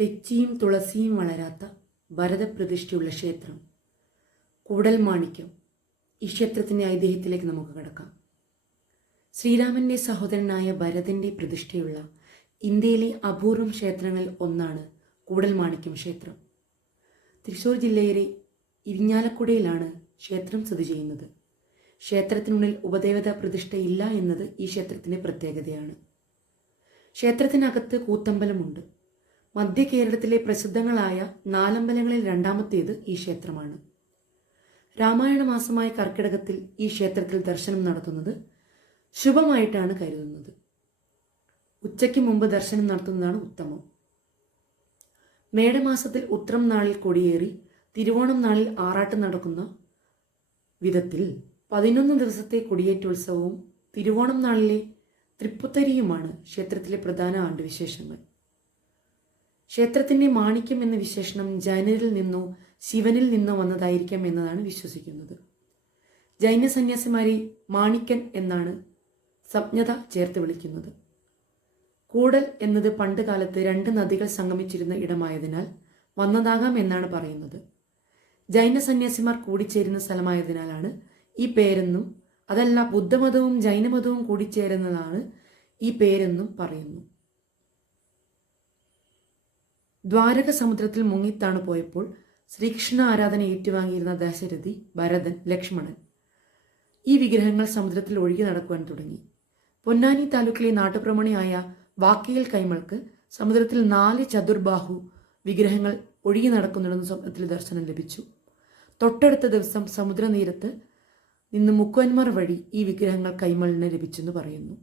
തെച്ചിയും തുളസിയും വളരാത്ത ഭരതപ്രതിഷ്ഠയുള്ള ക്ഷേത്രം. കൂടൽ മാണിക്യം. ഈ ക്ഷേത്രത്തിന്റെ ഐതിഹ്യത്തിലേക്ക് നമുക്ക് കിടക്കാം. ശ്രീരാമന്റെ സഹോദരനായ ഭരതന്റെ പ്രതിഷ്ഠയുള്ള ഇന്ത്യയിലെ അപൂർവം ക്ഷേത്രങ്ങളിൽ ഒന്നാണ് കൂടൽമാണിക്യം ക്ഷേത്രം. തൃശ്ശൂർ ജില്ലയിലെ ഇരിഞ്ഞാലക്കുടയിലാണ് ക്ഷേത്രം സ്ഥിതി ചെയ്യുന്നത്. ക്ഷേത്രത്തിനുള്ളിൽ ഉപദേവതാ പ്രതിഷ്ഠ ഇല്ല എന്നത് ഈ ക്ഷേത്രത്തിന്റെ പ്രത്യേകതയാണ്. ക്ഷേത്രത്തിനകത്ത് കൂത്തമ്പലമുണ്ട്. മധ്യ കേരളത്തിലെ പ്രസിദ്ധങ്ങളായ നാലമ്പലങ്ങളിൽ രണ്ടാമത്തേത് ഈ ക്ഷേത്രമാണ്. രാമായണ മാസമായ കർക്കിടകത്തിൽ ഈ ക്ഷേത്രത്തിൽ ദർശനം നടത്തുന്നത് ശുഭമായിട്ടാണ് കരുതുന്നത്. ഉച്ചയ്ക്ക് മുമ്പ് ദർശനം നടത്തുന്നതാണ് ഉത്തമം. മേടമാസത്തിൽ ഉത്രം നാളിൽ കൊടിയേറി തിരുവോണം നാളിൽ ആറാട്ട് നടക്കുന്ന വിധത്തിൽ പതിനൊന്ന് ദിവസത്തെ കൊടിയേറ്റോത്സവവും തിരുവോണം നാളിലെ തൃപ്പുത്തരിയുമാണ് ക്ഷേത്രത്തിലെ പ്രധാന ആണ്ടുവിശേഷങ്ങൾ. ക്ഷേത്രത്തിന്റെ മാണിക്യം എന്ന വിശേഷണം ജൈനരിൽ നിന്നോ ശിവനിൽ നിന്നോ വന്നതായിരിക്കാം എന്നതാണ് വിശ്വസിക്കുന്നത്. ജൈന സന്യാസിമാരെ മാണിക്കൻ എന്നാണ് സംജ്ഞത ചേർത്ത് വിളിക്കുന്നത്. കൂടൽ എന്നത് പണ്ട് കാലത്ത് രണ്ട് നദികൾ സംഗമിച്ചിരുന്ന ഇടമായതിനാൽ വന്നതാകാം എന്നാണ് പറയുന്നത്. ജൈന സന്യാസിമാർ കൂടിച്ചേരുന്ന സ്ഥലമായതിനാലാണ് ഈ പേരെന്നും അതല്ല ബുദ്ധമതവും ജൈനമതവും കൂടിച്ചേരുന്നതാണ് ഈ പേരെന്നും പറയുന്നു. ദ്വാരക സമുദ്രത്തിൽ മുങ്ങിത്താണ് പോയപ്പോൾ ശ്രീകൃഷ്ണ ആരാധന ഏറ്റുവാങ്ങിയിരുന്ന ദശരഥി ഭരതൻ ലക്ഷ്മണൻ. ഈ വിഗ്രഹങ്ങൾ സമുദ്രത്തിൽ ഒഴുകി നടക്കുവാൻ തുടങ്ങി. പൊന്നാനി താലൂക്കിലെ നാട്ടുപ്രമണിയായ വാക്കിയൽ കൈമൾക്ക് സമുദ്രത്തിൽ നാല് ചതുർബാഹു വിഗ്രഹങ്ങൾ ഒഴുകി നടക്കുന്നുണ്ടെന്ന് സ്വപ്നത്തിൽ ദർശനം ലഭിച്ചു. തൊട്ടടുത്ത ദിവസം സമുദ്രനീരത്ത് നിന്ന് മുക്കുവന്മാർ വഴി ഈ വിഗ്രഹങ്ങൾ കൈമളിന് ലഭിച്ചെന്ന് പറയുന്നു.